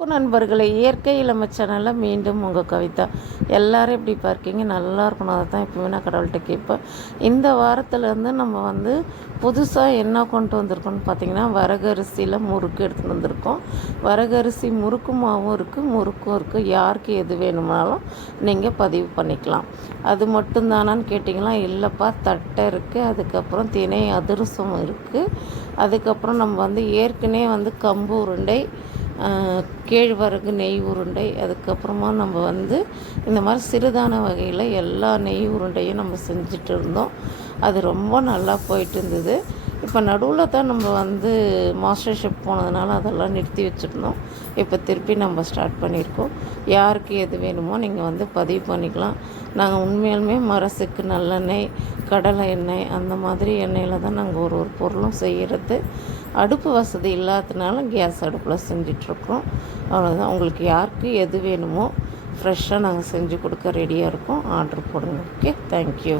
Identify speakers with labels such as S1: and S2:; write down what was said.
S1: வணக்கம் நண்பர்களே. இயற்கை இளமை சேனலில் மீண்டும் உங்கள் கவிதா. எல்லாரும் எப்படி பார்க்கீங்க நல்லா இருக்கணும். அதை தான் எப்பவுமே நான் கடவுள்கிட்ட கேட்பேன். இந்த வாரத்துலேருந்து நம்ம வந்து புதுசாக என்ன கொண்டு வந்திருக்கோம்னு பார்த்தீங்கன்னா வரகரிசியில் முறுக்கு எடுத்துகிட்டு வந்திருக்கோம். வரகரிசி முறுக்கு மாவும் இருக்குது முறுக்கும் இருக்குது யாருக்கு எது வேணுமானாலும் நீங்கள் பதிவு பண்ணிக்கலாம். அது மட்டும்தானான்னு கேட்டிங்களா? இல்லைப்பா தட்டை இருக்குது அதுக்கப்புறம் திணை அதிரசம் இருக்குது அதுக்கப்புறம் நம்ம வந்து ஏற்கனவே வந்து கம்பு உருண்டை கேழ்வரகு நெய் உருண்டை அதுக்கப்புறமா நம்ம வந்து இந்த மாதிரி சிறுதான வகையில் எல்லா நெய் உருண்டையும் நம்ம செஞ்சுட்டு இருந்தோம். அது ரொம்ப நல்லா போயிட்டு இருந்தது. இப்போ நடுவில் தான் நம்ம வந்து மாஸ்டர் ஷெஃப் போனதுனால அதெல்லாம் நிறுத்தி வச்சுருந்தோம். இப்போ திருப்பி நம்ம ஸ்டார்ட் பண்ணியிருக்கோம். யாருக்கு எது வேணுமோ நீங்கள் வந்து பதிவு பண்ணிக்கலாம். நாங்கள் உண்மையாலுமே மரசுக்கு நல்லெண்ணெய் கடலை எண்ணெய் அந்த மாதிரி எண்ணெயில் தான் நாங்கள் ஒரு ஒரு பொருளும் செய்கிறது. அடுப்பு வசதி இல்லாததுனால கேஸ் அடுப்பில் செஞ்சிட்ருக்கோம். அவ்வளோதான் உங்களுக்கு யாருக்கு எது வேணுமோ ஃப்ரெஷ்ஷாக நாங்கள் செஞ்சு கொடுக்க ரெடியாக இருக்கோம். ஆர்டர் போடுங்க. ஓகே? தேங்க்யூ